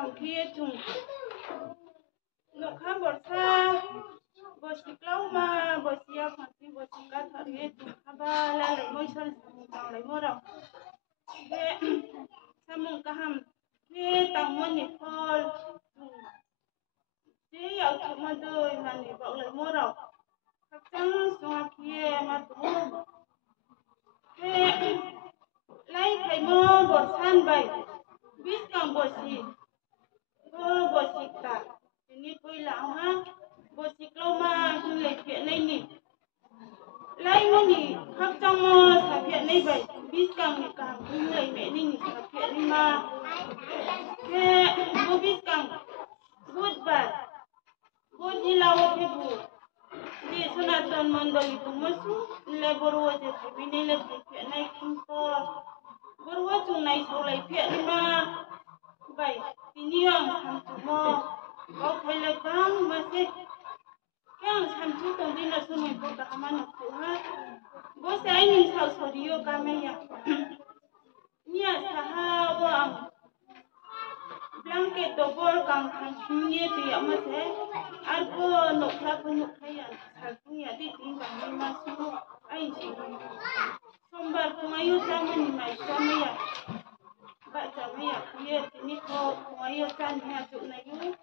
hàng kia trùng nụ khá bột xa bột xịt lâu mà bột xịt phần thì bột xịt cá thở kia trùng khá ba là lấy môi sơn bằng lấy môi đầu thế sao mong cả hầm thế tàu môn nhịp phơi thế ở chỗ mà đời mà nhịp bọc lấy môi đầu các trắng xóa kia mà tủ thế lấy phải mơ bột san vậy biết còn bột xịt bột xịt cả thì như quỳ lão ha bột xịt lâu mà không lấy chuyện này nhỉ lấy mà nhỉ khắp trong xả chuyện này vậy biết càng không lấy mẹ này nhỉ xả chuyện này mà thế bố biết càng bút bạc bút đi lao cái bút đi xuân tuần mòn đời tụi mới xuống lấy bồ rồi thì phải bên này lấy chuyện này không to bồ rồi chúng này sau lấy chuyện này mà vậy thì nhiều thằng tụi mò có thấy là càng mà sẽ càng thằng chú còn đi là xuân mình có cả mà nó phụ ha bố sẽ anh nhìn sao sao đi cả mấy ya nia saha wang blanket double kang khangye ti ama se alko nokha ya saltung ya ti tin bang ma su ai chi sombar kumayu taman mai samaya ba samaya ye ni ko kumayu tan ya tu na yu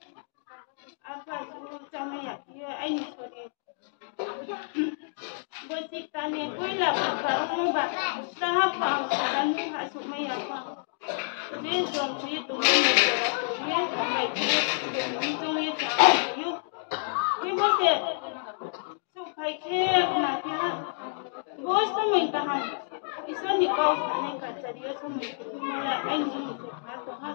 apa su samaya ye ai ni sorry bosik tane kuila baru ba sahab pang tanu hasuk maya pang dia jom dia tu ni dia sampai dia itu ni sampai you ni bosik supaya ke nak ya bos tu main tahan isu ni kau sana kerja dia semua mula ini satu ha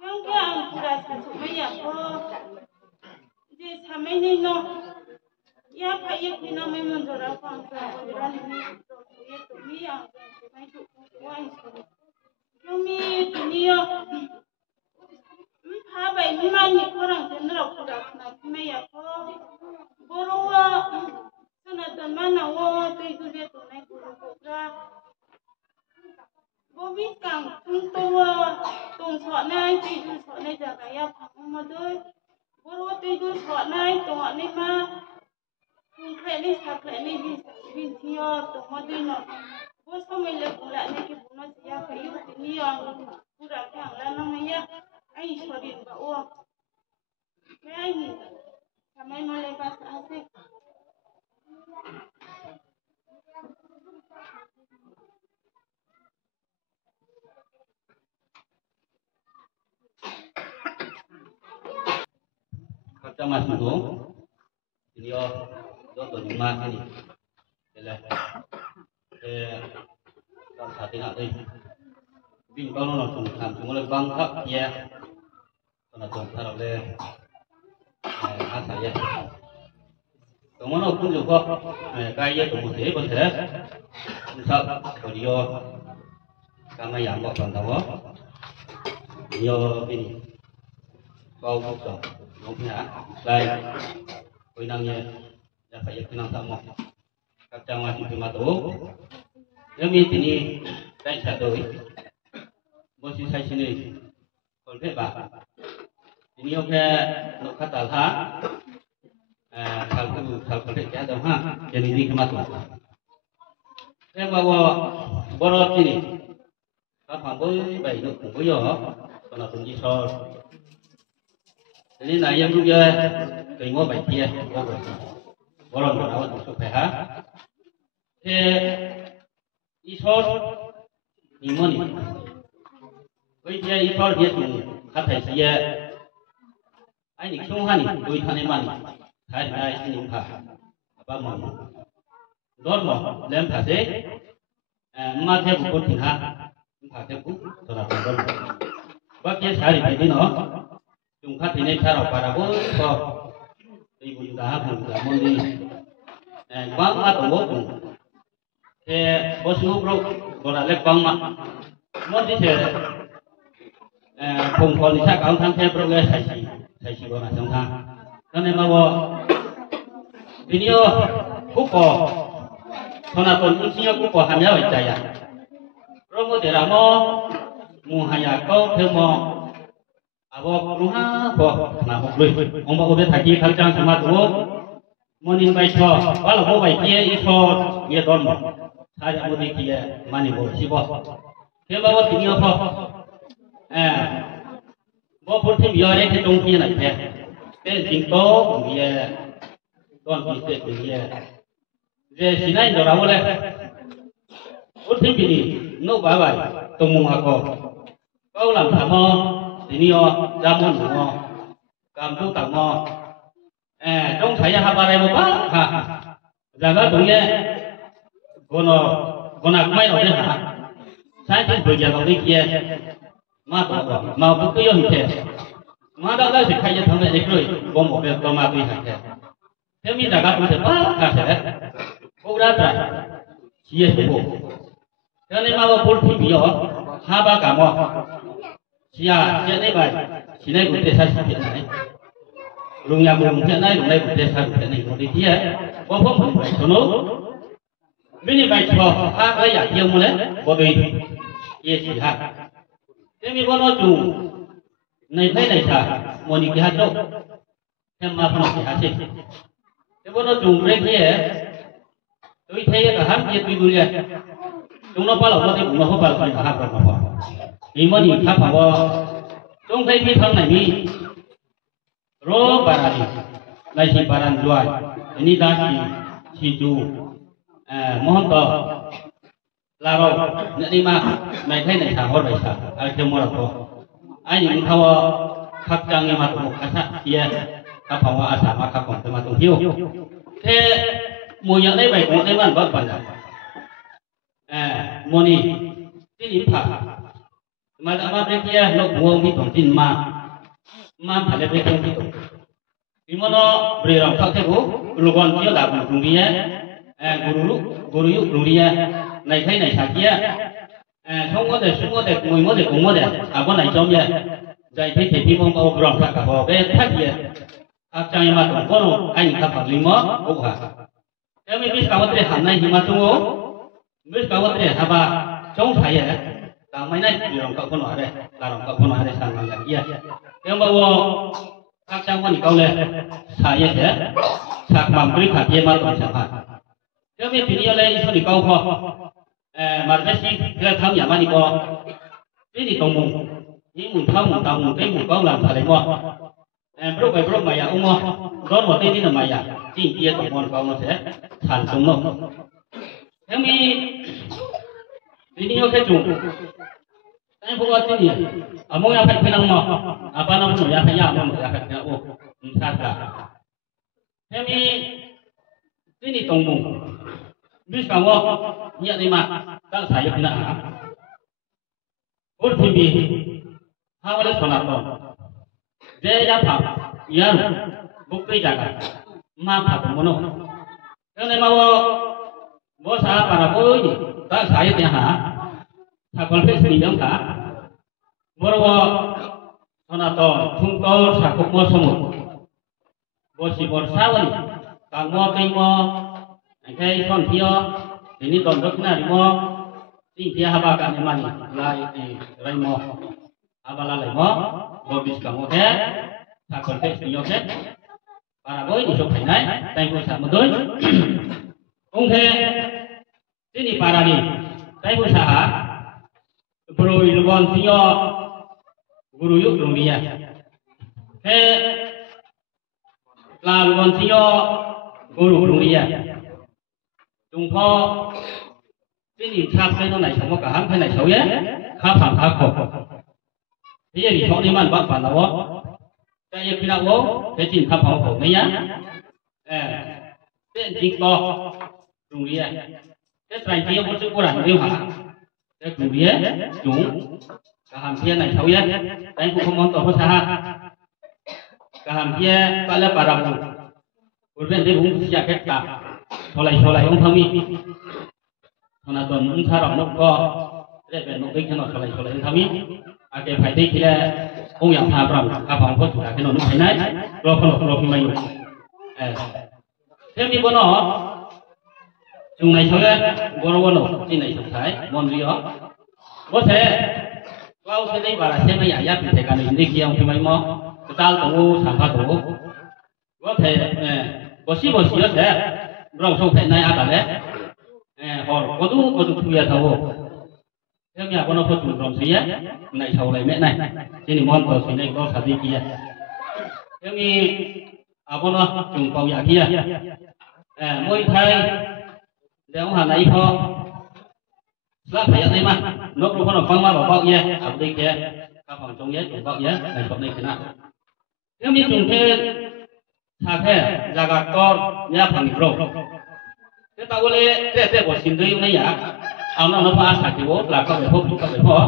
yang ke angkura hasuk maya pang dia sampai ni no ya phải khi nào mình muốn rồi đó còn rồi ra thì mình tụi mi à mấy tụi của anh tụi mi tụi mi phá vậy mình mang những cái răng trên nó đọc là mấy à có bố đâu cho nên tuần mà nào tụi biết tụi này cũng ra bố biết càng chúng tôi tuần sọ này tụi sọ này giờ cái à mà tôi bố đâu tụi sọ này tụi này mà khai đi sạc lại đi vì theo tụi nó đi nó bố sao mình lại cũng lại này cái bố nó sẽ phải yêu thì nhiều bố đã thẳng là nó mấy á anh cho điện bảo cái anh làm anh nó lên bác xã sẽ kata mas itu dia tu lima kali, jadi kalau satu nak tu, bin kalau nak tu kan cuma le bangkak ya, kalau tu kalau le asal ya, cuma nak pun juga kaya tu mesti betul, misal kalau dia kama yang buat contoh, dia bin kau bukan, bukan lain. Koi nangnya ya phải koi nang sama các trang web itu matu demi ini dan satu masih saya sini kolpe ba ini oke nuk kata ha sal kolpe ya dah ha jadi ini kematu saya bawa borot ini apa boleh baik nuk boleh kalau tunjuk soal ini naya juga cái ngô bảy kia có lần nào đó chụp phải hả thế ít số nhiều món này với kia ít số kia cũng khá thấy gì anh định xuống hành đôi thằng em ăn thái thái anh định thả ba món đốt món đem thả thế mà theo một con thịt ha thả theo cúc rồi là còn đốt bác kia xài thì đi nó chúng khát thì nên xài vào para bố so ibu juga pun juga mandi, bang mat bos thế bos ngubro gọi là bang mat mandi thế không còn sao cả thằng thế bro cái sai gọi là trong thang, cho nên mà bo video cúp bò, thằng nào còn cũng cúp bò ham nhau vậy chạy à, rồi một để làm mua hàng nhà có thêm mò abo rumah bo na bo lui ông bà obe thaki khal chang sama do monin bai cho wala bo bai kia I cho ye don mo sa ja mo di kia mani bo si bo ke ba bo tin yo pho bo phut thi yo re ke tong kia na ke ke jing to ye don bi se ke ye je sinai do ra bo le phut thi bi ni no ba bai tong mo ha ko câu làm thảm mo thì niyo ra môn của mo cầm tu tặng mo trong thời gian ba đây mo ba ha rằng cái tụi ye con nào mấy rồi đấy hả sáng trên bờ giờ còn đi kia mà tụi mà cũng cứ yêu thế mà đó là sự khai nhận thằng này đấy rồi có một việc có mà tụi hàng thế mình rằng cái tụi sẽ ba ha sẽ cô đã trả chia số cho nên mà vào phút thì giờ ha ba cả mo chia chia này vậy chia này cũng để sai chuyện này lúc nhà mình chuyện này lúc này cũng để sai chuyện này một tí kia có phong mình phải số nốt mình phải cho ha cái giả nhiều một đấy có đi ye chỉ ha thế mình có nói chung này thấy này sao một đi kia đâu em mà không phải gì thế có nói chung cái kia tôi thấy cả hắn kia tôi đuổi chúng nó bao lâu nó thì cũng nó không bao lâu thì hắn rồi mà vì mà nhìn khắp vào trong thấy cái thằng này đi rồi bà này chỉ bà này rồi ini dah si ju mohon to là rồiអ្នកនេះមកមិនthấy này thằng hốt vậy saoខ្ញុំមកទៅអញនឹងថាខកចាំងមកទៅកាសាជាថាផងអាសាមកខកទៅមកទៅហ៊ីវទេមួយយ៉ាងនេះបែបនេះមិនបើបណ្ដាមួយនេះទីនេះផាmà đã bắt được kia nó buông đi tổng tin mà phải được cái gì vì mà nó beri orang tak tahu luguan kia là buông đi guru yuk buông đi này thấy này sao kia không có để xuống có để mùi có để cũng có để có này trong kia dạy thấy thì phong bao gồm tất cả họ bé thắt kia trang mà tổng có nó anh ta phải lima cũng hả nếu mình biết câu này hẳn này thì mà chúng có biết câu này hả ba trong phải vậy tao mấy nay bị lòng cậu có nói đây là lòng cậu có nói đây sang làm gì em bảo các trang quan câu này xài gì thế sạc bằng cái khả kia mà còn sạc hạt nếu biết thì đi lên số đi câu kho mà cái gì cái thằng nhà mà đi co cái gì tổng mùng những mùng thau mùng tàu mùng cái mùng câu làm phải mua bro mày à ông mua đón một tên đi là mày à chỉ kia tổng môn câu nó sẽ sản súng nó nếu mình ini yo kecung, saya buat ini. Among yang pakai penang mo, apa nama mo yang saya mo yang pakai oh, saja. Kami ini tunggu. Bis kamu niat lima, tak saya kena. Urut ini, hawala sonaton. Dia apa? Yang bukti jaga. Maaf mono. Kalau mau saya para boy. Tak saya tiada, tak konfes minum tak. Bawa sonaton, tungkol, sakuk mo semut. Bosi borsawari, kamu kamu, kayak kon dia, ini tondok na mo, sing dia haba kan emani, lai mo, haba lai mo, bobis kamu ke, tak konfes minum ke, para boy di sok nai, tengok sama doi, ongke. Ini para ni, saya usaha bro ilmuwan tiyo guru yuk dunia. Ilmuwan tiyo guru dunia. Jumpa ini siapa yang naik semua kaham, naik sahaja, kaham kaham. Dia di sana mana bak panawa, saya kira kecil kaham kaham ni ya. Jingko dunia. Cái này kia có sự quan điểm hả? Cái chủ nghĩa chủ cả hàng kia này xấu nhất, anh cũng không mong tỏ xa. Cả hàng kia ta là bà đồng, một bên đây cũng sẽ kết cả, thôi lại ông thami, thằng nào tuần ông xa rộng nó co, để bên mục đích cho nó thôi lại ông thami, cái phải đi kia ông yang thà rộng, các phòng có chủ là cái nó phải nấy, rồi không mình, thêm đi con nó. Chúng này sao đấy? Bố nó chỉ này sụp thái, mòn gì đó. Bố thế, Kau sini bara sini ayat di tekan ini kiam cuma mau ketal tu sampah tu. Có thể có sĩ đó sẽ rong sông thế này ada đấy họ có tu thuê thầu theo nhà con nó có chủ rong sĩ á này thầu này mẹ này trên này món tàu sĩ này có sản đi kia theo như con nó trùng cầu nhà kia mỗi thay đeo hàng này họ lắp phải đây mà nó cũng có nó phăng mà bảo bao nhiêu ở đây kia các phòng trong nhé trùng bao nhiêu này trong đây thế nào theo như trùng thế Thakhe jaga kor nya phang pro te ta bole te bo sin dei nei ya au na no pa sa ki bo la ka be phop ka be pho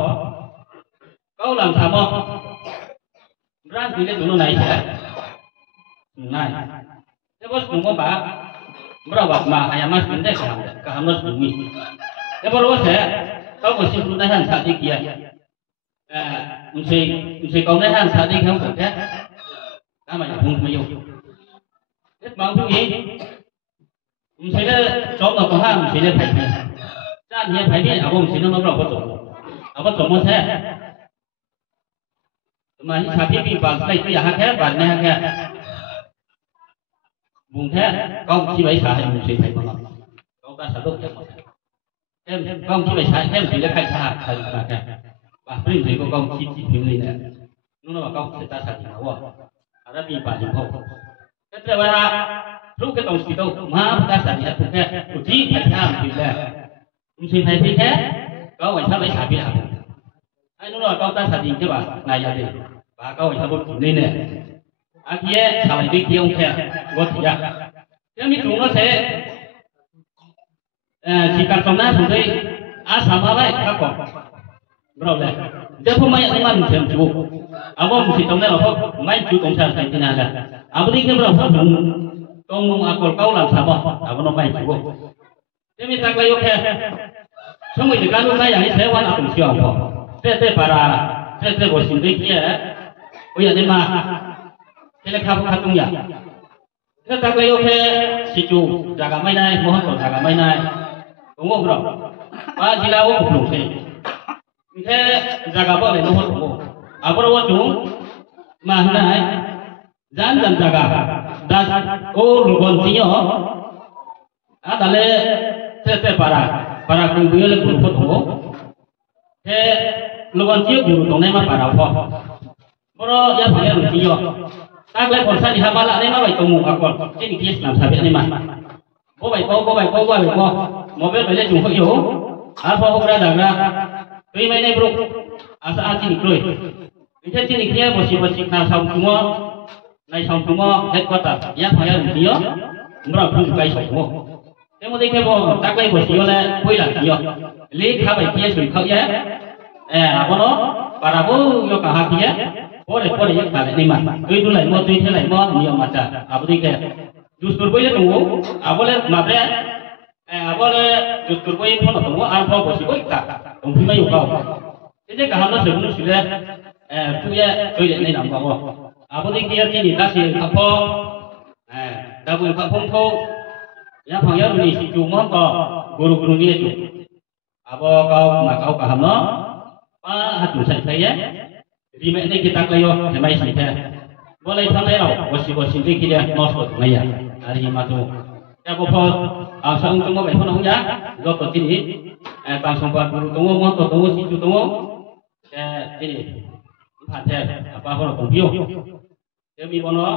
kau làm sao mo ran ki le du nai se nai te bo su mo ba bra ba ma aya ma sin de ka ham no su mi te bo ro se kau bo sin du nai han sa di kia un se kau nai han sa di không được thế ta mà không có dùng bằng cái gì mình thấy là chỗ nào có hàng mình thấy là phải ra thì phải biết à không thấy nó đâu có chỗ mà thế mà những sản品bằng đây cái hàng khác và này hàng khác vùng thế con chỉ mấy sản mình thấy mà con ta sản xuất thế em con chỉ mấy sản em chỉ là khai thác thành là cái và cái gì của con chỉ phim này nè nó là con sẽ ta sản phẩm nào à đã bị bản dụng không thế vậy là lúc cái tổng sĩ đâu mà ta sản xuất cũng thế cũng chỉ phải tham thì là cũng chỉ phải thế có phải tham mấy sản phẩm ai nó là con ta sản xuất chứ bà này giờ thì bà có phải tham một chủ nên nè à kia sao lại đi kia ông thế có thì ra thế mình chúng nó sẽ chỉ cần trong đó chúng tôi sao mà vậy các con rồi đấy thế không may anh mình xem chú abang mesti tahu lah apa main juga konsep saya ini ada. Abang ni kan berapa tong akal kau lah sama. Abang nak main juga. Jadi kita kaya okay. Semua itu kan orang yang saya wan aku siapa. Saya para saya bos sendiri kia. Oh ya ni mah. Kita kau katung ya. Kita kaya okay. Situ jaga main naik, mohon kau jaga main naik. Tunggu berapa? Pak jilawo belum sih. Kita jaga boleh mohon tunggu. Apa waktu mana jangan jaga das lugon tio ada le tete para kumpul le kumpul tu he lugon tio guru tu nema para apa bro ya pakai tio tak le korsa di hamala nema baik kamu akor ini kies nam sabi nema bo baik mobil balik jumpa yo apa orang daga tuy mai nei bro asa ati nikloi thế chứ này kia bớt nào xong chúng này xong chúng hết qua tập nhát phải làm gì đó nó là không cây sổ thế mà đây cái bộ ta cây bớt là quay lại gì lấy khá bài kia rồi khâu nhé có nó và là bố cho cả hai kia bố để nhắc cả lại này mà tôi lại mua tôi thế lại mua nhiều mà chả đây cái justru quay lên tunggu bố lên mà đấy bố lên justru quay phong tunggu bố bớt quay cả tunggu phim mấy câu thế cả hai nó sử dụng tôi để này làm sao bữa nay kia thì ta sẽ khắc phục đặc biệt khắc phục thô nhà phong giáo này chỉ chủ món to guru này chủ abo kau cả hàm nó hạt chủ sản thấy á vì mẹ này kita kayo thì mai sản thế boleh thằng này đâu bớt đi kia nó sốt này à hari mà tu ya bố sang chúng mình không nhá do tổ tiên ý bằng sản phẩm guru tung món to tung si chủ tung ini hạt thế apa pun orang bio demi bono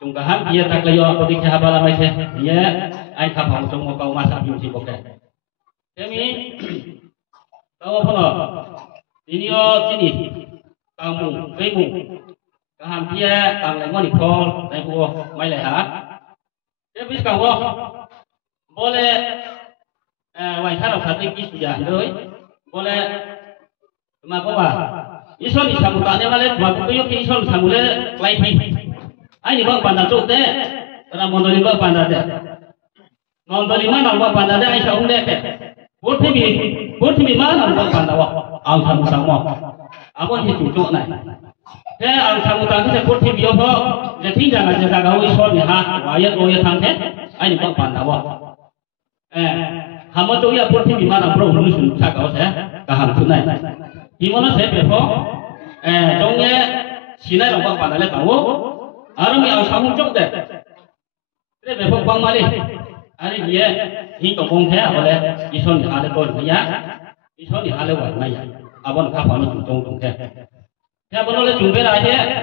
chúng ta ham dia tak layo politik sahabat lamai se dia ai khap hong trong một câu masa biu si bokeh demi tahu apa ini sini kamu kaimu kaham dia tang lai moni kol lai bu mai lai ha demi kamu boleh wai thar satu ki sudah rồi boleh mà có bà Ison di sambutannya malah waktu itu ke ison samule lagi. Ini bang pandai tu deh, karena mondoli bang pandai deh. Mondoli mana bang pandai deh, Aisyah undek deh. Burti mana bang pandai wah, ang samu sama. Abang ni cucuk nai. Deh ang sambutan tu burti biar ho, jadi jangan jaga kau ison ni ha, wayat thang deh. Ini bang pandai wah. Hamba tu ya burti mana bro, lu sun cakap saya, kaham tu nai. thì mà nó sẽ bị phó trong nghe xin này là bạn lại tàu à nó mèo sống chút đấy để bị phó quăng mà đi anh ấy gì thì tổng công thế à vậy đi xong thì hai đứa con mấy nhá đi xong thì hai đứa con mấy nhá à bọn khá phá nó chủ trong tổng thế thế bọn nó là chuẩn bị lại thế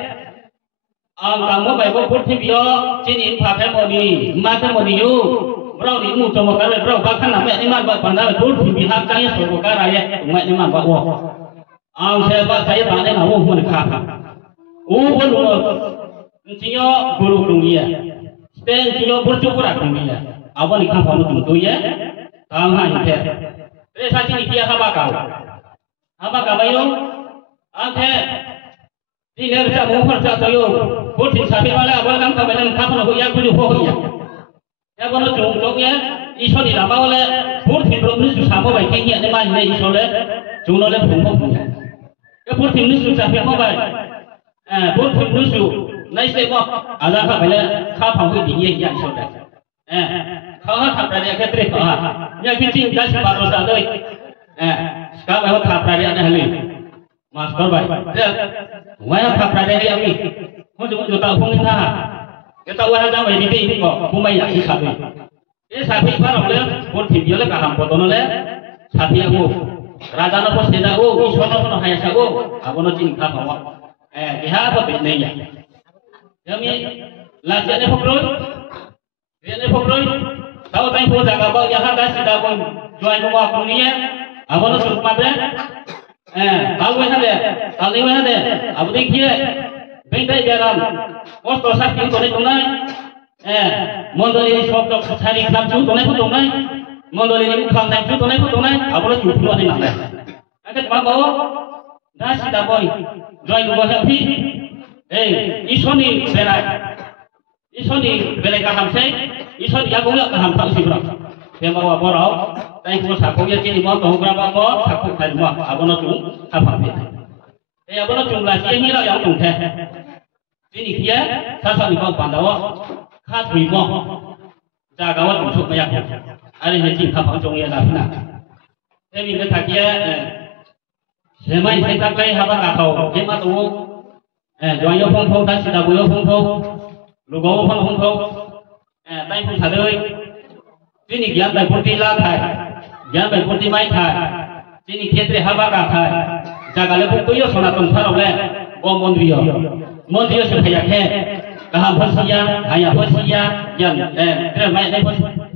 càng mỗi bài phút thì bio trên in phá phép một đi mà phép một đi yêuเราดิมุจมกันเลยเราบ้าขนาดแม่นี่มันบ้าปันได้พูดถึงมีหักใจสุขการอะไรแม่นี่มันบ้าวัวเอาเสียบ้าใจตาเนี่ยนะวัวมันขาดโอ้คนรู้จริงๆกูรู้ตรงนี้แต่จริงๆพูดจุกรักตรงนี้เอาวันนี้ข้าพเจ้าตรงตัวเย่ทางให้แค่แต่สัจจริงที่ข้าบ้าเก่าไม่ยอมอันแค่ที่เนี่ยจะมุ่งพัฒนาตัวอยู่พูดถึงสามีมาแล้วว่าการทำไปนั้นข้าพเจ้าก็อยากพูดอยู่พวกนี้ya kono jong ya iso di lama oleh pur tim belum nusu sama baik kayaknya ni mana ni iso le jong oleh punggung punya ya pur tim nusu siapa yang mau baik pur tim nusu nai sebo ada apa bela kau panggung di dia yang iso le kau harus apa dia ketrik kau ya kicing gas baru saja sekarang baru apa dia ada hal mas korban ya mana apa dia ni mau jom tahu punggung dah cái tàu hay ra về đi đi có cũng may lại sạp đi cái sạp đi phát rồi con thịt nhiều là cả hàng của nó đấy sạp đi aku raja nó có tiền aku iso nó hay sao aku nó chinh khám không cái hả có tiền này nhỉ jadi là chuyện này phục rồi tahu tay pun jaga bau yang ada sudah pun jual rumah punya aku nó sụp mặt đấy tahu cái này aku đi kia bên đây giờ làm có tổ sát cứu tụi này tụi này món đồ này shop đó thay đi làm chú tụi này tụi này món đồ này cũng không làm chú tụi này à bữa chủ luôn đi làm này cái bạn bảo đã xí đào bồi rồi lúc đó thì isoni về lại cả hàng xe isoni ya cũng là cả hàng tàu xí rồi thì mà bảo đó đây cũng sạc cũng như trên món đồ cũng có sạc cũng thành mà à bữa nó chúng tham phạm vậy thì à bữa nó chúng là chỉ như là giống chúng thế ini kia sasa ni kau pandawa khat hui mo jaga wa tumsuk mayak ari ne chin khapang chong ya la phina thế mình cái kia semai sai tak kai haba ka thau ke ma tu joy yo phong phong ta sida bu yo phong phong lu go phong phong tai phu thadoi ini gyan bai purti la thai gyan bai purti mai thai ini khetre haba ka thai jaga le phu yo sona tum tharau le bo mondrio se kayak he kaham phasiya hanya phasiya yan tre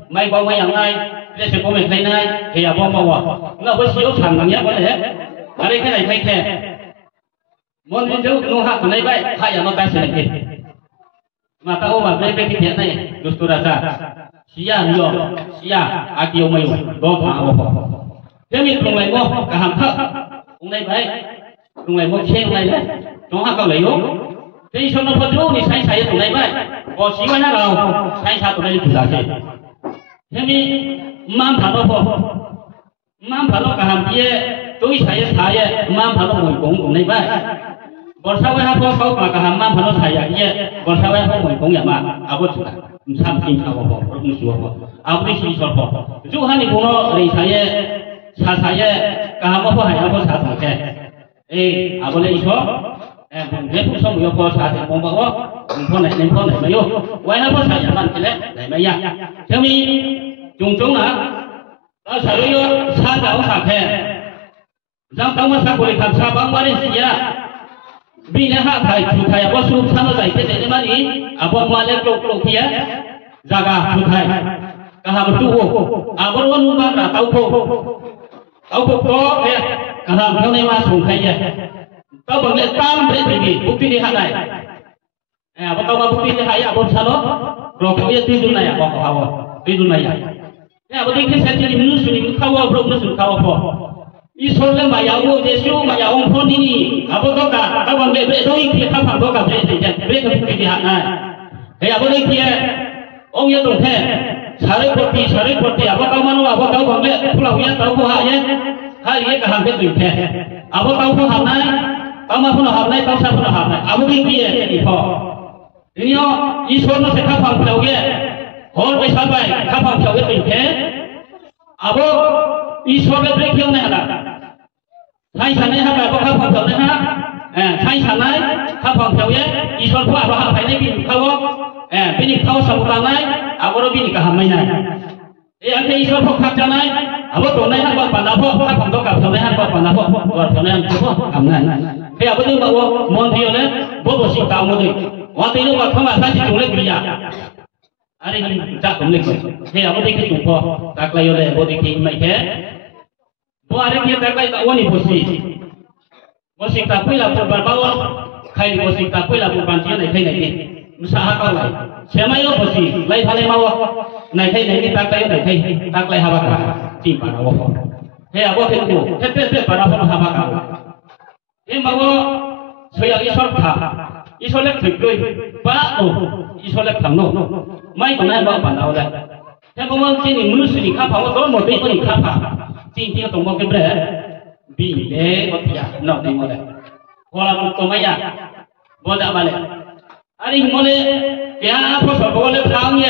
mai bao mai yang nai tre se ko mai khai nai he ya bao bao nga phasiyo thang nang ya ko le ari cái này khai khe mondrio no ha ko nai bai ha ya no ta se ke mà ta ôm về cái chuyện này justru rasa sia akio mayu do thả ho thế mình cùng lại mua cả hàng thợ cùng này vậy cùng lại mua xe cùng này đấy nó ha cầu lấy vô thế cho nó phân lô thì sai cùng này vậy có xí quá nào sai tụi này chủ là gì thế mình mang thả nó cả hàng kia tôi sai mang thả nó ngồi cùng này vậy còn sao vậy họ có cả hàng mang thả nó sai kia còn sao vậy họ ngồi cùng nhà mà abo chủ sam kim abo rồi cũng sửa abo đi xí sửa chú hắn thì cũng nó lấy sai cả hàng mà hay abo sai thằng kia abo lấy số ghép xong rồi có sai thì mong bảo con này mà vô quay nó có sai nhà bạn cái này mà ya theo mình chúng là ta sai rồi sai đâu sai thế rằng tao mà sai rồi làm sao bằng bao nhiêu gì à vì nó hạ thải chủ thải abo sụp sao nó giải quyết để mà đi abo mà lên lục kia jaga chủ thải cả hàng tu abo luôn mà là tao có cả hàng theo này mà sụp thải tao bằng lệ tam để gì bukti di hal này apa tao mà bukti di hal ya bon salo rồi cái gì tin này apa kau tin này ya apa cái sẽ chỉ mình nusu mình kau bro nusu kau apa Israel mà giàu Giêsu mà giàu ông phone ini apa kau cả tao bằng lệ đôi khi khám phá kau cả để cái bukti di hal này thì apa cái kia ông ya tung thế sare poti apa kau manu apa kau bằng lệ pulau ya tao có hại ya hari ya kaham itu thế apa kau có hal này tao mà không học này tao sao không học này abo đi kia thì phò thì nó Israel nó sẽ khắc phục theo kia hồi bây giờ vậy khắc phục theo cái tình thế abo Israel cái kiểu này là thay sanai ha ba khap phong thau ha thay sanai khap phong thau ye isor pho abo ha phai nai bi khao bini khao samutang nai aboro bini ka hamai nai ake isor pho khap janai abo tonai ha ba pana pho khap phong thau ka thau ha ba pana pho wa thau nai pho am nai he abo tu ba wo mon dio le bo si ta mo dei wa te lo ba khama sa chi chung le kriya ari ni ta kom le ko he abo dei ki chung pho tak lai yo le bo dei ki mai ke bo ari ki tak lai ta woni bo si ta pui la pur ban ba wo khai ni bo si ta pui la pur ban chi nai khai nai ni musa ha ka lai semai yo bo si lai tha lai ma wo nai khai nai ni tak lai nai khai tak lai ha ba ka ti pa na wo he abo ke ko te pa na pho ha ba ka he ma wo soya isor tha isor le thik loi ba o isor le thang no mai ko na ba pa na wo la he bo mo ki ni mu su ni kha pha wo to mo te ko ni kha pha tin ti to mo ke bre bi le ko tia no ti mo le ko la to ma ya bo da ba le ari mo le ya pho so bo le phang ye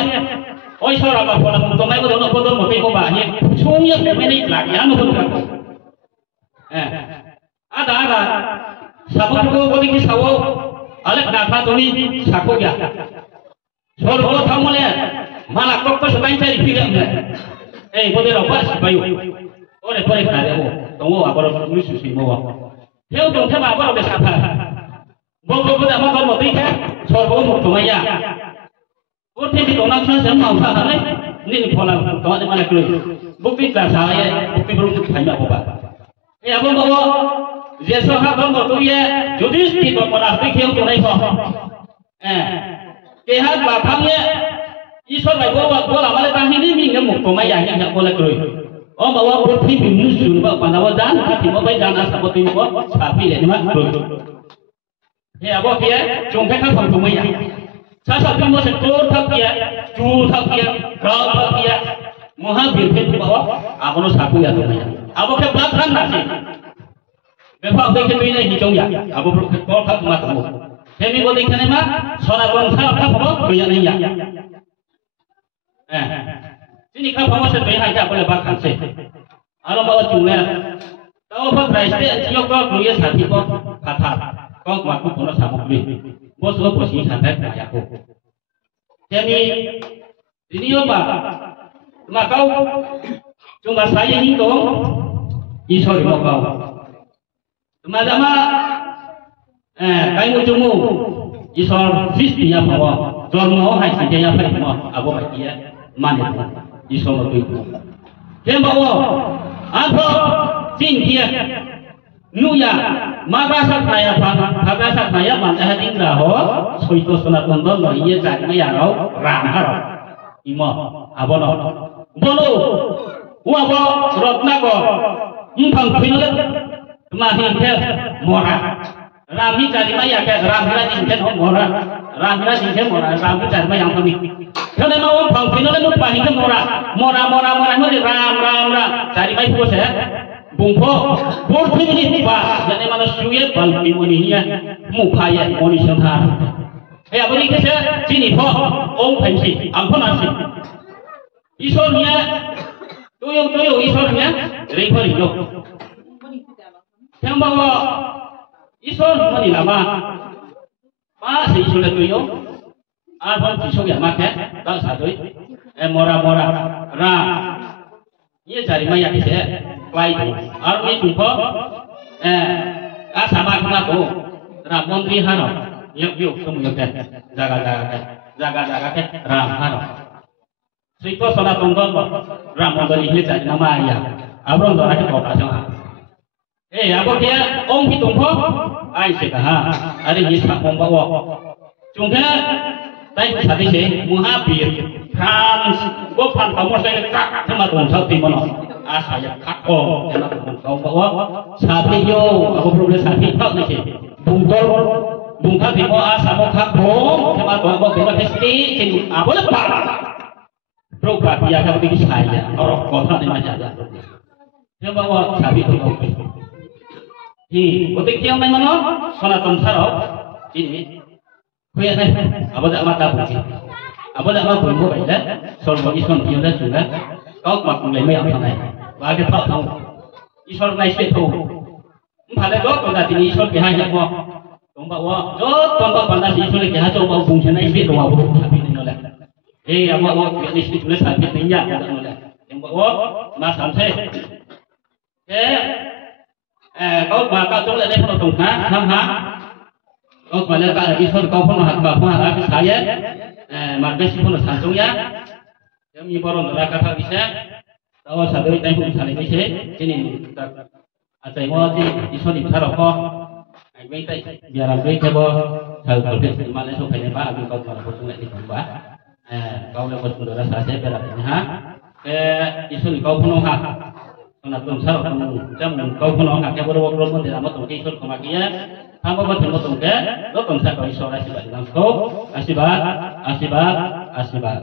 oi so ra ba pho la to mai ko no ko to mo te ko ba ye chung ye me ni la ya no ko ka ada sabut ko bodi ki sawo alek na tha tumi sako ya sor ho thamole mala kok ko sabai cari pigam le bodi ro pas bayu ore kore kare mo tongo aboro mu su si mo wa theo tong tha ba aboro be sa pha bo da ma ko mo ti kha sor bo mo to ya ko thi bi tong na sa sam ma sa ha le ni ni phola to de ma la kru bu pi ka sa ye bu pi bru thai ma bo ba abo bo jeso ha bo mo tu ye judis ti bo mo ra ti kheu to nai pho ke ha ba phang ye isor bai bo la ma le ta hi ni mi nge mo to ma ya nya ko la kru o ma wa bo thi bi mu su ba pa na wa dan ti mo bai dan asa bo ti mo sa pi le ni ma kru he abo ke chung phe kha phang to ma ya sa sa ti mo se ko thap ya chu thap ya ra thap ya moha bi phe ba wa abono sa ku ya to ma ya abo ke ba than na si be pha be ke mi nei hi chong ya abo bro ke ko thap ma to mo he mi bo dei khane ma sona kon tha thap bo ko ya nei ya ini kan kamu sedih aja boleh bahkan sih. Kalau bawa cuma, tahu apa berarti dia kau keluar satu kau kata, kau ngaku punya sama beli, bos lo posisi sampai kaya aku. Jadi ini apa? Maka cuma saya hitung, isor mau kau. Cuma kamu cuma isor fisti ya bawa, jual mau hai sih dia apa mau, aku bagi ya mana isor mau itu. Dia bawa apa? Cinta, nuya, madrasah saya mana hading raho, soito sunat nondon lo iya jadi maya rau, ranah imo, abono, bono, wabo, rotna go, impang pinole, kemahin ke mora, rami jadi maya ke ramila dingken mora, ramila dingken mora, rami jadi maya yang kami. Kalau mau impang pinole nu pahin ke mora nu di ram, jadi maya pukul saya. Bungko, burti ini bah, jadi manusia balmi moninya, mukanya moni sentar. Apa ni kisah? Sini po, pensi, ampun nasi. Isornya, tuyung isornya, repot itu. Yang bawa isor moni lama, masih isolasi tuyung. Ampun isor yang makan, tak satu, mora, Ia cari maya kisah. Itu, army jumpa, sama kita tu, Menteri Hano, yuk semua jaga Ram Hano. Sito solat tonggon, Ram Menteri ini jadi nama ayah, abang doa kita kau jangan. Apa dia om hitung kau, ay sekah, ada jisah membawa, cuma tadi tadi sih muhabir, kan, gua kamu saya tak sama tuh timon. Saya kakak, karena kau bawa sapi yo, aku perlu sapi tak ni sih. Bungkal di bawah sama kakak, sama tuan bawa bela pesti, sini apa lepas? Berubah dia kalau tinggi saya, orang kota di mana ada. Dia bawa sapi tu kau. Otak yang mana? Solat tonsaro ini. Kau yang apa tak mata buci? Apa tak mata buci baik dah? Solat Islam dia dah juga. Kau makan lagi apa nak? Bagi tak tahu, isor naik setu, Pada dok pada tini isol ke hanya mo. Tomba wa dok tomba pada si isol ke hanya tomba bung chena ibi tomba bung tapi ni nola. Ama wa ni si tulis tapi ni ya nola. Tomba wa ma samse. Kau maka tu le pun tong ha ham ha. Kau pada ka isol kau pun hat ba pun ha saya. Marbe si pun sanjung ya. Kami boron dola kata bisa. Tahu sadoi tai pun sale bisa. Ini Atai mo di iso di besar ko ai bai tai biar bai ke bo hal kolpes di mana so kene ba abi kau mala posung di ba kau le posung dora sa se pera ha iso ni kau puno ha ona tum sar jam kau puno ha ke boro boro mo de amo to ke iso ko makia amo ba temo to ke lo kon sa kau iso ra si ba dang ko asibat asibat asibat